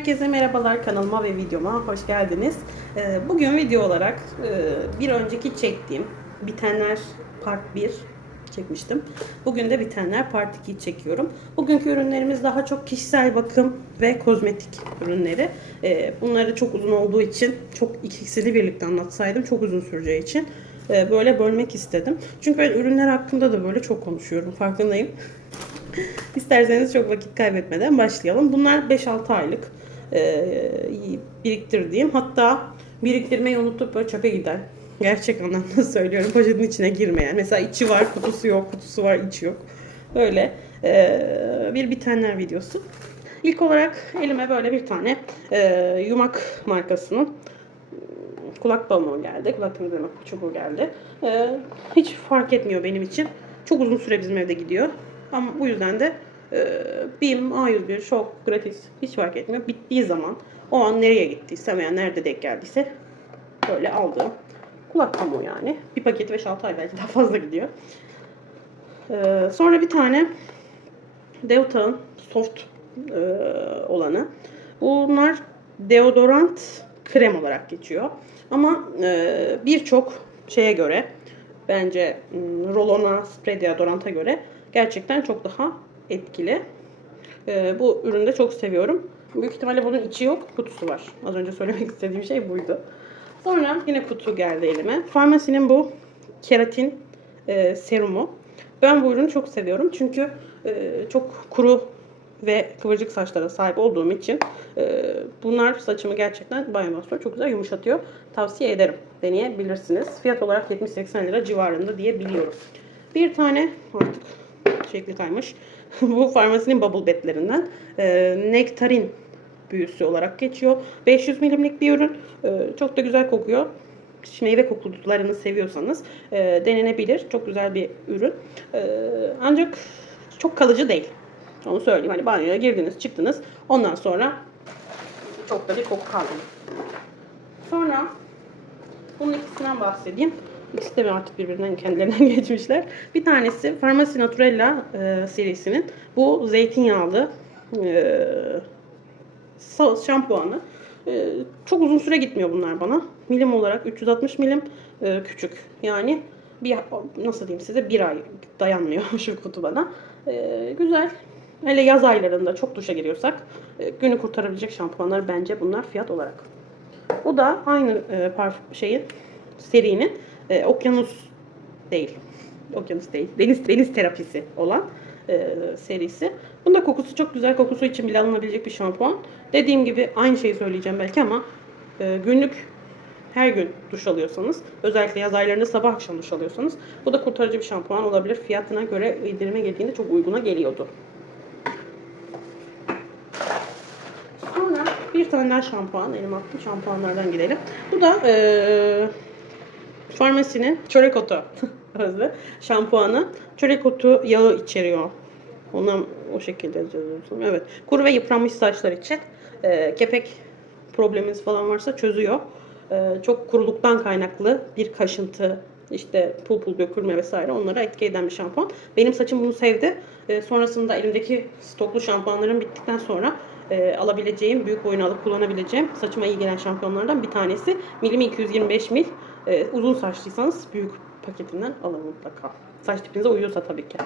Herkese merhabalar kanalıma ve videoma hoş geldiniz. Ee, Bugün video olarak e, bir önceki çektiğim Bitenler Part 1 çekmiştim. Bugün de Bitenler Part 2 çekiyorum. Bugünkü ürünlerimiz daha çok kişisel bakım ve kozmetik ürünleri. Ee, Bunları çok uzun olduğu için, çok ikisini birlikte anlatsaydım çok uzun süreceği için e, böyle bölmek istedim. Çünkü ben ürünler hakkında da böyle çok konuşuyorum farkındayım. İsterseniz çok vakit kaybetmeden başlayalım. Bunlar 5-6 aylık biriktirdiğim hatta biriktirmeyi unutup böyle çöpe giden gerçek anlamda söylüyorum poşetin içine girmeyen mesela içi var kutusu yok kutusu var içi yok böyle e, bir bitenler videosu. İlk olarak elime böyle bir tane e, yumak markasının kulak balonu geldi. Kulak temizleme çubuğu geldi. E, hiç fark etmiyor benim için. Çok uzun süre bizim evde gidiyor. Ama bu yüzden de e, BİM, A101, Şok, Gratis hiç fark etmiyor. Bittiği zaman o an nereye gittiyse veya nerede denk geldiyse böyle aldığım kulak pamuğu yani. Bir paketi 5-6 ay belki daha fazla gidiyor. E, sonra bir tane Deota'nın soft e, olanı. Bunlar deodorant krem olarak geçiyor. Ama e, birçok şeye göre bence m, rolona, sprey deodoranta göre gerçekten çok daha etkili. E, bu ürünü de çok seviyorum. Büyük ihtimalle bunun içi yok, kutusu var. Az önce söylemek istediğim şey buydu. Sonra yine kutu geldi elime. Farmasinin bu keratin e, serumu. Ben bu ürünü çok seviyorum. Çünkü e, çok kuru ve kıvırcık saçlara sahip olduğum için e, bunlar saçımı gerçekten banyodan sonra çok güzel yumuşatıyor. Tavsiye ederim. Deneyebilirsiniz. Fiyat olarak 70-80 lira civarında diye biliyorum. Bir tane artık şekli kaymış. Bu farmasinin bubble bedlerinden. E, nektarin büyüsü olarak geçiyor. 500 milimlik bir ürün. E, çok da güzel kokuyor. Meyve kokularını seviyorsanız e, denenebilir. Çok güzel bir ürün. E, ancak çok kalıcı değil. Onu söyleyeyim. Hani banyoya girdiniz, çıktınız. Ondan sonra çok da bir koku kalmıyor. Sonra bunun ikisinden bahsedeyim. İkisi de artık birbirinden kendilerinden geçmişler. Bir tanesi Farmasi Naturella e, serisinin bu zeytinyağlı e, şampuanı. E, çok uzun süre gitmiyor bunlar bana. Milim olarak 360 milim e, küçük. Yani bir nasıl diyeyim size bir ay dayanmıyor şu kutu bana. E, güzel. Hele yaz aylarında çok duşa giriyorsak e, günü kurtarabilecek şampuanlar bence bunlar fiyat olarak. Bu da aynı e, parfüm şeyin serinin e, okyanus değil. Okyanus değil. Deniz deniz terapisi olan e, serisi. Bunda kokusu çok güzel. Kokusu için bile alınabilecek bir şampuan. Dediğim gibi aynı şeyi söyleyeceğim belki ama e, günlük her gün duş alıyorsanız, özellikle yaz aylarında sabah akşam duş alıyorsanız bu da kurtarıcı bir şampuan olabilir. Fiyatına göre indirime geldiğinde çok uyguna geliyordu. Sonra bir tane daha şampuan, elim attım şampuanlardan gidelim. Bu da eee farmasinin çörek otu özü şampuanı. Çörek otu yağı içeriyor. Ona o şekilde yazıyorsun. Evet. Kuru ve yıpranmış saçlar için eee, kepek probleminiz falan varsa çözüyor. Eee, çok kuruluktan kaynaklı bir kaşıntı, işte pul pul dökülme vesaire onlara etki eden bir şampuan. Benim saçım bunu sevdi. Eee, sonrasında elimdeki stoklu şampuanlarım bittikten sonra e, alabileceğim, büyük boyunu alıp kullanabileceğim saçıma iyi gelen şampuanlardan bir tanesi. Milimi 225 mil. E, uzun saçlıysanız büyük paketinden alın mutlaka. Saç tipinize uyuyorsa tabii ki.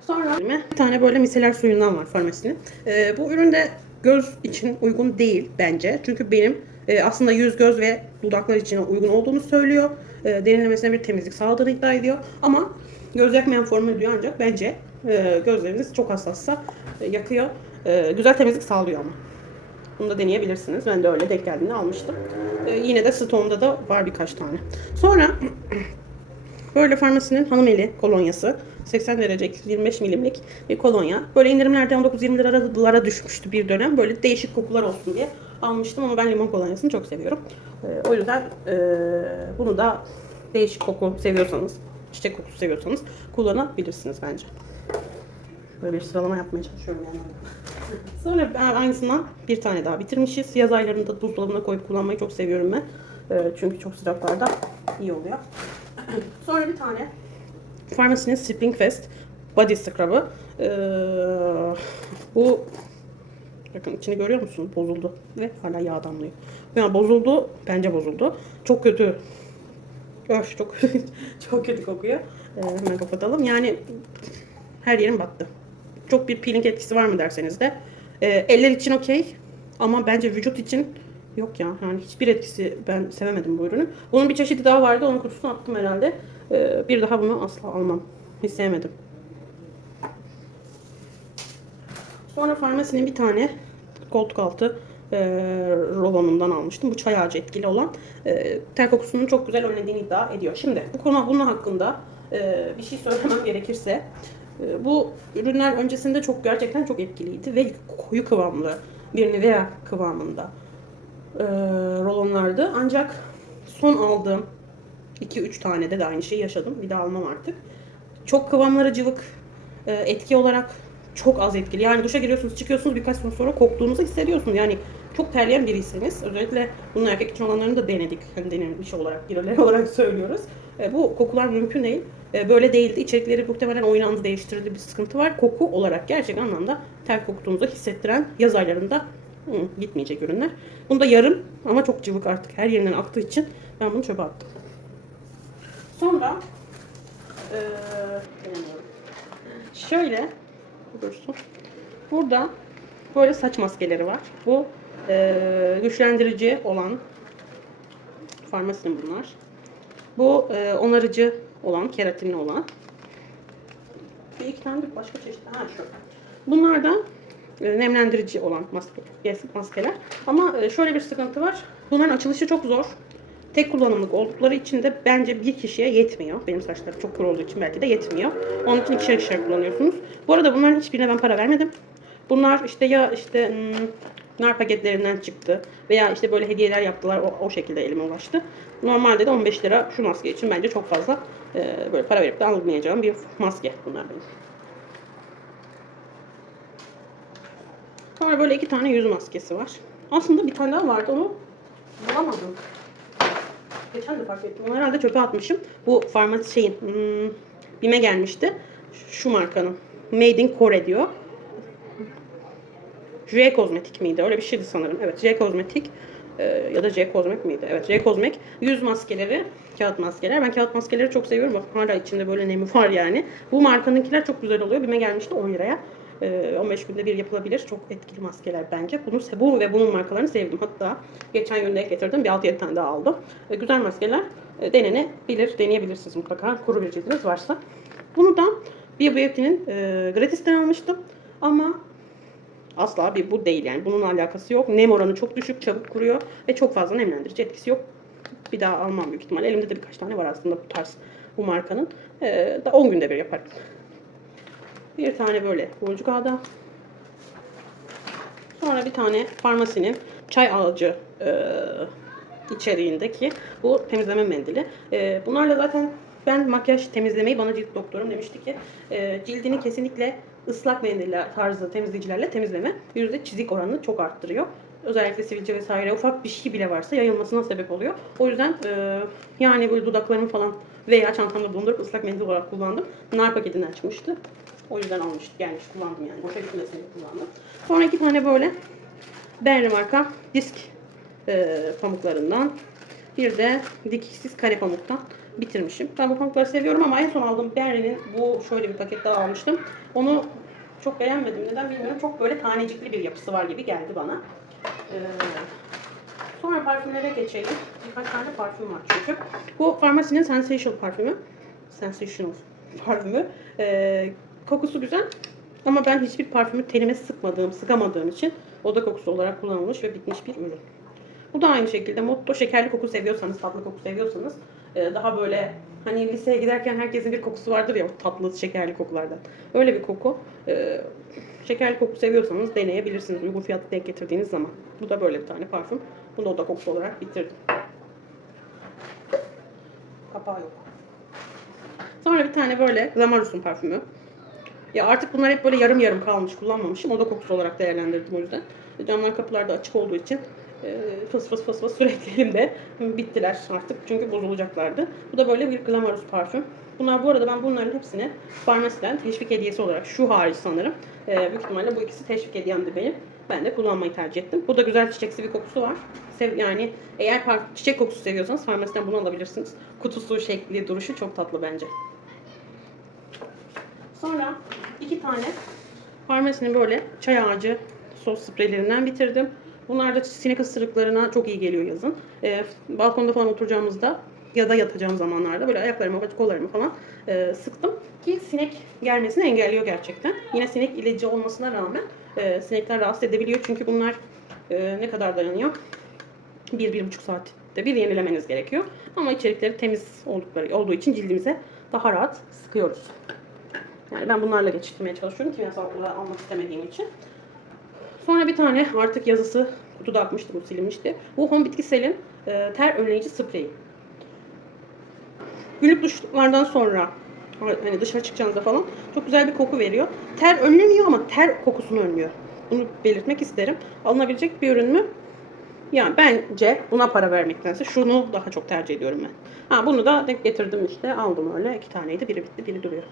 Sonra bir tane böyle miseler suyundan var farmasinin. E, bu ürün de göz için uygun değil bence. Çünkü benim e, aslında yüz, göz ve dudaklar için uygun olduğunu söylüyor. E, derinlemesine bir temizlik sağladığını iddia ediyor. Ama göz yakmayan formül diyor ancak bence e, gözleriniz çok hassassa e, yakıyor. E, güzel temizlik sağlıyor ama. Bunu da deneyebilirsiniz. Ben de öyle denk geldiğinde almıştım. E, yine de stoğumda da var birkaç tane. Sonra Böyle farmasinin hanım eli kolonyası. 80 derece 25 milimlik bir kolonya. Böyle indirimlerde 19-20 liralara düşmüştü bir dönem. Böyle değişik kokular olsun diye almıştım ama ben limon kolonyasını çok seviyorum. Ee, o yüzden e, bunu da değişik koku seviyorsanız, çiçek kokusu seviyorsanız kullanabilirsiniz bence. Böyle bir sıralama yapmaya çalışıyorum yani. Sonra aynısından bir tane daha bitirmişiz. Yaz aylarında buzdolabına koyup kullanmayı çok seviyorum ben. Ee, çünkü çok sıcaklarda iyi oluyor. Sonra bir tane Farmasinin Spring Fest Body Scrub'ı. Ee, bu Bakın içini görüyor musun? Bozuldu. Ve hala yağ damlıyor. Yani bozuldu. Bence bozuldu. Çok kötü. Öf çok çok kötü kokuyor. Ee, hemen kapatalım. Yani her yerim battı. Çok bir peeling etkisi var mı derseniz de. Ee, eller için okey. Ama bence vücut için yok ya. Yani hiçbir etkisi ben sevemedim bu ürünü. Bunun bir çeşidi daha vardı. Onun kutusunu attım herhalde. Ee, bir daha bunu asla almam. Hiç sevmedim. Sonra farmasinin bir tane koltuk altı e, rolonundan almıştım. Bu çay ağacı etkili olan. E, ter kokusunun çok güzel önlediğini iddia ediyor. Şimdi bu konu bunun hakkında e, bir şey söylemem gerekirse e, bu ürünler öncesinde çok gerçekten çok etkiliydi ve koyu kıvamlı bir Nivea kıvamında e, rolonlardı. Ancak son aldığım 2-3 tane de, de aynı şeyi yaşadım. Bir daha almam artık. Çok kıvamları cıvık. E, etki olarak çok az etkili. Yani duşa giriyorsunuz, çıkıyorsunuz birkaç gün sonra koktuğunuzu hissediyorsunuz. Yani çok terleyen biriyseniz, özellikle bunun erkek için olanlarını da denedik. Hani denilmiş olarak, birileri olarak söylüyoruz. E, bu kokular mümkün değil. E, böyle değildi. İçerikleri muhtemelen oynandı, değiştirildi bir sıkıntı var. Koku olarak gerçek anlamda ter koktuğunuzu hissettiren yaz aylarında hı, gitmeyecek ürünler. Bunda yarım ama çok cıvık artık her yerinden aktığı için ben bunu çöpe attım. Sonra bilemiyorum. şöyle dursun. Burada böyle saç maskeleri var. Bu eee, güçlendirici olan farmasinin bunlar. Bu eee, onarıcı olan, keratinli olan. Bir iki tane de başka çeşit. Ha şu. Bunlar da e, nemlendirici olan maske, maskeler. Ama e, şöyle bir sıkıntı var. Bunların açılışı çok zor. Tek kullanımlık oldukları için de bence bir kişiye yetmiyor. Benim saçlarım çok kuru olduğu için belki de yetmiyor. Onun için ikişer ikişer kullanıyorsunuz. Bu arada bunların hiçbirine ben para vermedim. Bunlar işte ya işte hmm, nar paketlerinden çıktı veya işte böyle hediyeler yaptılar o, o şekilde elime ulaştı. Normalde de 15 lira şu maske için bence çok fazla e, böyle para verip de almayacağım bir maske bunlar benim. Sonra böyle iki tane yüz maskesi var. Aslında bir tane daha vardı onu bulamadım. Geçen de fark ettim. Onu herhalde çöpe atmışım. Bu farmasi şeyin hmm, Bime gelmişti. Şu markanın. Made in Kore diyor. J Kozmetik miydi? Öyle bir şeydi sanırım. Evet J Kozmetik e, ya da J Kozmek miydi? Evet J Kozmek. Yüz maskeleri, kağıt maskeler. Ben kağıt maskeleri çok seviyorum. Bak hala içinde böyle nemi var yani. Bu markanınkiler çok güzel oluyor. Bime gelmişti 10 liraya. E, 15 günde bir yapılabilir. Çok etkili maskeler bence. Bunu, bu ve bunun markalarını sevdim. Hatta geçen gün de getirdim. Bir 6-7 tane daha aldım. E, güzel maskeler e, denenebilir. Deneyebilirsiniz mutlaka. Kuru bir cildiniz varsa. Bunu da bir Beauty'nin e, gratisten almıştım. Ama asla bir bu değil yani. Bunun alakası yok. Nem oranı çok düşük, çabuk kuruyor ve çok fazla nemlendirici etkisi yok. Bir daha almam büyük ihtimalle. Elimde de birkaç tane var aslında bu tarz bu markanın. E, da 10 günde bir yaparım. Bir tane böyle boncuk ağda. Sonra bir tane farmasinin çay ağacı e, içeriğindeki bu temizleme mendili. E, bunlarla zaten ben makyaj temizlemeyi bana cilt doktorum demişti ki e, cildini kesinlikle ıslak mendiller tarzı temizleyicilerle temizleme yüzde çizik oranını çok arttırıyor. Özellikle sivilce vesaire ufak bir şey bile varsa yayılmasına sebep oluyor. O yüzden e, yani böyle dudaklarımı falan veya çantamda bulundurup ıslak mendil olarak kullandım. Nar paketinden çıkmıştı. O yüzden almıştım. Gelmiş kullandım yani. Boşa gitmesin diye kullandım. Sonra iki tane böyle Benri marka disk e, pamuklarından. Bir de dikiksiz kare pamuktan bitirmişim. Ben bu pamukları seviyorum ama en son aldığım Benri'nin bu şöyle bir paket daha almıştım. Onu çok beğenmedim. Neden bilmiyorum. Çok böyle tanecikli bir yapısı var gibi geldi bana. Ee, sonra parfümlere geçelim. Birkaç tane parfüm var çünkü. Bu Farmacy'nin Sensational parfümü. Sensational parfümü. Ee, kokusu güzel. Ama ben hiçbir parfümü tenime sıkmadığım, sıkamadığım için oda kokusu olarak kullanılmış ve bitmiş bir ürün. Bu da aynı şekilde motto şekerli koku seviyorsanız, tatlı koku seviyorsanız e, daha böyle hani liseye giderken herkesin bir kokusu vardır ya tatlı şekerli kokulardan. Öyle bir koku. E, şekerli koku seviyorsanız deneyebilirsiniz uygun fiyatlı denk getirdiğiniz zaman. Bu da böyle bir tane parfüm. Bunu da oda kokusu olarak bitirdim. Kapağı yok. Sonra bir tane böyle Glamourus'un parfümü. Ya artık bunlar hep böyle yarım yarım kalmış kullanmamışım. Oda kokusu olarak değerlendirdim o yüzden. Camlar kapılar da açık olduğu için fıs fıs fıs fıs sürekli bittiler artık çünkü bozulacaklardı. Bu da böyle bir Glamorous parfüm. Bunlar bu arada ben bunların hepsini farmasiden teşvik hediyesi olarak şu hariç sanırım. E, büyük ihtimalle bu ikisi teşvik hediyemdi benim. Ben de kullanmayı tercih ettim. Bu da güzel çiçeksi bir kokusu var. Sev, yani eğer çiçek kokusu seviyorsanız farmasiden bunu alabilirsiniz. Kutusu, şekli, duruşu çok tatlı bence. Sonra iki tane farmasinin böyle çay ağacı sos spreylerinden bitirdim. Bunlar da sinek ısırıklarına çok iyi geliyor yazın. Ee, balkonda falan oturacağımızda ya da yatacağım zamanlarda böyle ayaklarımı, kollarımı falan e, sıktım ki sinek gelmesini engelliyor gerçekten. Yine sinek ilacı olmasına rağmen e, sinekler rahatsız edebiliyor çünkü bunlar e, ne kadar dayanıyor? 1-1,5 saatte bir yenilemeniz gerekiyor. Ama içerikleri temiz oldukları olduğu için cildimize daha rahat sıkıyoruz. Yani ben bunlarla geçirmeye çalışıyorum kimyasal almak istemediğim için. Sonra bir tane artık yazısı kutuda atmıştı bu silinmişti. Bu Home Bitkisel'in e, ter önleyici spreyi. Günlük duşlardan sonra hani dışarı çıkacağınızda falan çok güzel bir koku veriyor. Ter önlemiyor ama ter kokusunu önlüyor. Bunu belirtmek isterim. Alınabilecek bir ürün mü? Yani bence buna para vermektense şunu daha çok tercih ediyorum ben. Ha bunu da denk getirdim işte. Aldım öyle. iki taneydi. Biri bitti, biri duruyor.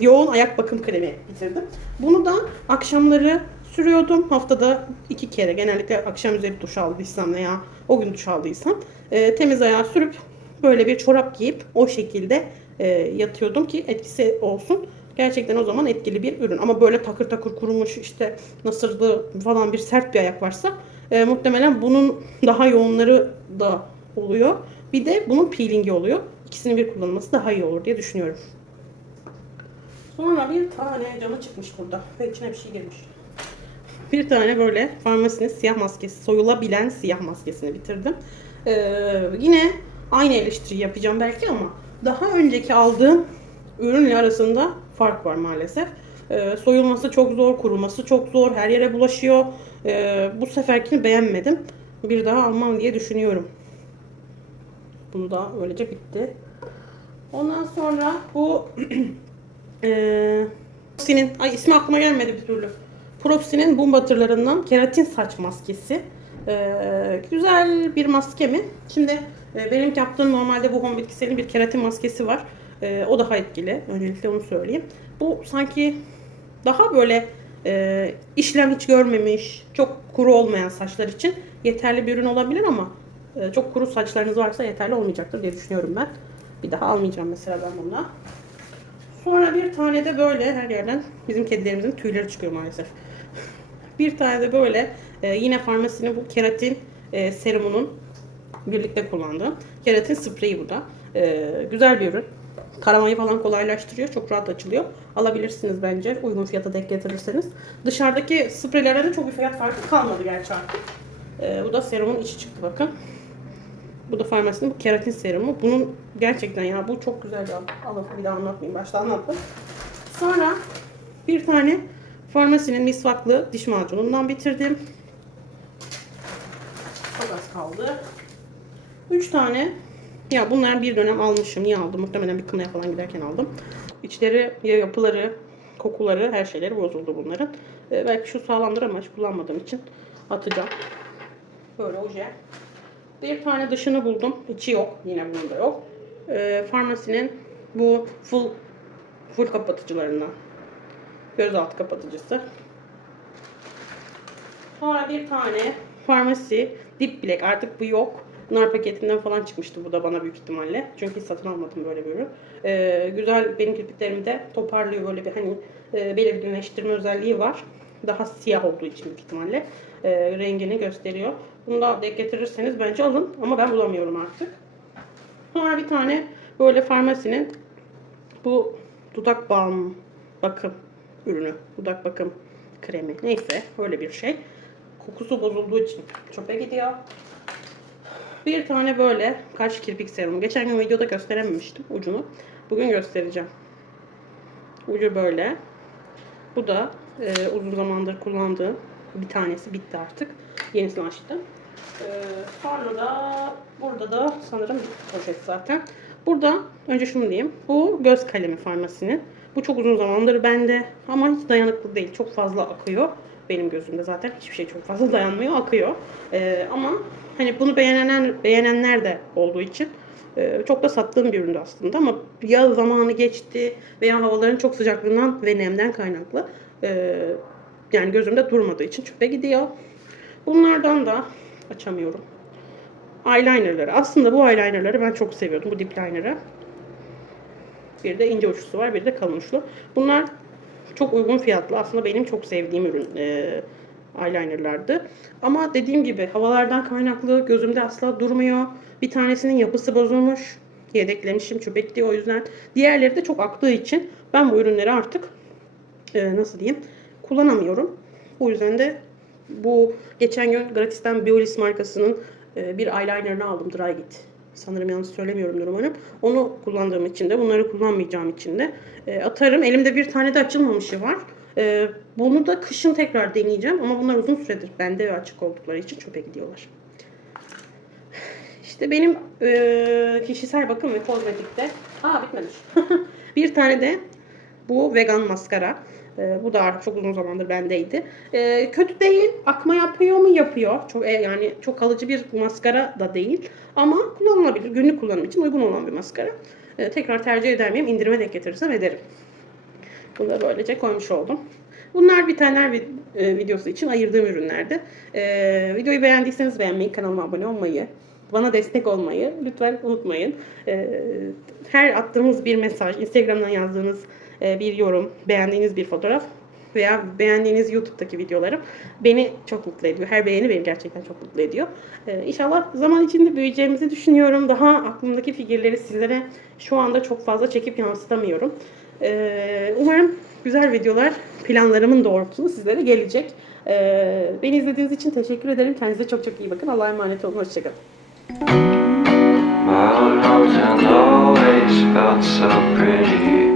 Yoğun ayak bakım kremi bitirdim. Bunu da akşamları sürüyordum. Haftada iki kere. Genellikle akşam üzeri duş aldıysam veya o gün duş aldıysam e, temiz ayağı sürüp böyle bir çorap giyip o şekilde e, yatıyordum ki etkisi olsun. Gerçekten o zaman etkili bir ürün. Ama böyle takır takır kurumuş işte nasırlı falan bir sert bir ayak varsa e, muhtemelen bunun daha yoğunları da oluyor. Bir de bunun peelingi oluyor. İkisinin bir kullanılması daha iyi olur diye düşünüyorum. Sonra bir tane camı çıkmış burada ve içine bir şey girmiş. Bir tane böyle farmasinin siyah maskesi, soyulabilen siyah maskesini bitirdim. Ee, yine aynı eleştiri yapacağım belki ama daha önceki aldığım ürünle arasında fark var maalesef. Ee, soyulması çok zor, kuruması çok zor, her yere bulaşıyor. Ee, bu seferkini beğenmedim. Bir daha almam diye düşünüyorum. Bunu da öylece bitti. Ondan sonra bu Ee, Propsi'nin, ay ismi aklıma gelmedi bir türlü. Propsi'nin bum batırlarından keratin saç maskesi. Ee, güzel bir maske mi? Şimdi e, benim yaptığım normalde bu home bitkiselin bir keratin maskesi var. Ee, o daha etkili. Öncelikle onu söyleyeyim. Bu sanki daha böyle e, işlem hiç görmemiş, çok kuru olmayan saçlar için yeterli bir ürün olabilir ama e, çok kuru saçlarınız varsa yeterli olmayacaktır diye düşünüyorum ben. Bir daha almayacağım mesela ben bununla. Sonra bir tane de böyle her yerden bizim kedilerimizin tüyleri çıkıyor maalesef. bir tane de böyle e, yine farmasinin bu keratin e, serumunun birlikte kullandığım keratin spreyi bu da. E, güzel bir ürün. Taramayı falan kolaylaştırıyor. Çok rahat açılıyor. Alabilirsiniz bence. Uygun fiyata denk getirirseniz. Dışarıdaki spreylere de çok bir fiyat farkı kalmadı gerçi artık. E, bu da serumun içi çıktı bakın. Bu da farmasinin bu keratin serumu. Bunun gerçekten ya bu çok güzel ya. Allah bir daha anlatmayayım. Başta anlattım. Sonra bir tane farmasinin misvaklı diş macunundan bitirdim. Çok az kaldı. Üç tane ya bunlar bir dönem almışım. Niye aldım? Muhtemelen bir kınaya falan giderken aldım. İçleri, ya yapıları, kokuları, her şeyleri bozuldu bunların. Ee, belki şu sağlamdır ama hiç kullanmadığım için atacağım. Böyle oje. Bir tane dışını buldum. İçi yok. Yine bunun da yok. Ee, farmasinin bu full full kapatıcılarından. Gözaltı kapatıcısı. Sonra bir tane farmasi dip bilek. Artık bu yok. Nar paketinden falan çıkmıştı bu da bana büyük ihtimalle. Çünkü hiç satın almadım böyle bir ürün. Ee, güzel benim kirpiklerimi de toparlıyor böyle bir hani e, belirginleştirme özelliği var. Daha siyah olduğu için büyük ihtimalle e, rengini gösteriyor. Bunu da denk getirirseniz bence alın ama ben bulamıyorum artık. Sonra bir tane böyle farmasinin bu dudak balm bakım ürünü. Dudak bakım kremi. Neyse öyle bir şey. Kokusu bozulduğu için çöpe gidiyor. Bir tane böyle kaş kirpik serumu. Geçen gün videoda gösterememiştim ucunu. Bugün göstereceğim. Ucu böyle. Bu da e, uzun zamandır kullandığım bir tanesi bitti artık. Yenisini açtım. Ee, sonra da burada da sanırım poşet zaten. Burada önce şunu diyeyim. Bu göz kalemi farmasinin. Bu çok uzun zamandır bende ama hiç dayanıklı değil. Çok fazla akıyor. Benim gözümde zaten hiçbir şey çok fazla dayanmıyor. Akıyor. Ee, ama hani bunu beğenenler, beğenenler de olduğu için e, çok da sattığım bir üründü aslında ama ya zamanı geçti veya havaların çok sıcaklığından ve nemden kaynaklı e, Yani gözümde durmadığı için çöpe gidiyor. Bunlardan da açamıyorum. Eyelinerları. Aslında bu eyelinerları ben çok seviyordum. Bu dip liner'ı. Bir de ince uçlusu var, bir de kalın uçlu. Bunlar çok uygun fiyatlı. Aslında benim çok sevdiğim ürün e, eyelinerlardı. Ama dediğim gibi havalardan kaynaklı gözümde asla durmuyor. Bir tanesinin yapısı bozulmuş. Yedeklemişim çöpe gitti o yüzden. Diğerleri de çok aktığı için ben bu ürünleri artık e, nasıl diyeyim kullanamıyorum. O yüzden de bu geçen gün gratisten Biolis markasının e, bir eyelinerını aldım Dry Git. Sanırım yanlış söylemiyorumdur umarım. Onu kullandığım için de bunları kullanmayacağım için de e, atarım. Elimde bir tane de açılmamışı var. E, bunu da kışın tekrar deneyeceğim ama bunlar uzun süredir bende ve açık oldukları için çöpe gidiyorlar. İşte benim e, kişisel bakım ve kozmetikte aa bitmemiş. bir tane de bu vegan maskara. E, bu da artık çok uzun zamandır bendeydi. E, kötü değil. Akma yapıyor mu? Yapıyor. Çok e, yani çok kalıcı bir maskara da değil. Ama kullanılabilir. Günlük kullanım için uygun olan bir maskara. E, tekrar tercih eder miyim? İndirime denk getirirsem ederim. Bunu da böylece koymuş oldum. Bunlar bitenler e, videosu için ayırdığım ürünlerdi. E, videoyu beğendiyseniz beğenmeyi, kanalıma abone olmayı, bana destek olmayı lütfen unutmayın. E, her attığımız bir mesaj, Instagram'dan yazdığınız bir yorum, beğendiğiniz bir fotoğraf veya beğendiğiniz YouTube'daki videolarım beni çok mutlu ediyor. Her beğeni beni gerçekten çok mutlu ediyor. Ee, inşallah zaman içinde büyüyeceğimizi düşünüyorum. Daha aklımdaki fikirleri sizlere şu anda çok fazla çekip yansıtamıyorum. Ee, umarım güzel videolar planlarımın doğrultusunda sizlere gelecek. Ee, beni izlediğiniz için teşekkür ederim. Kendinize çok çok iyi bakın. Allah'a emanet olun. Hoşçakalın. My old.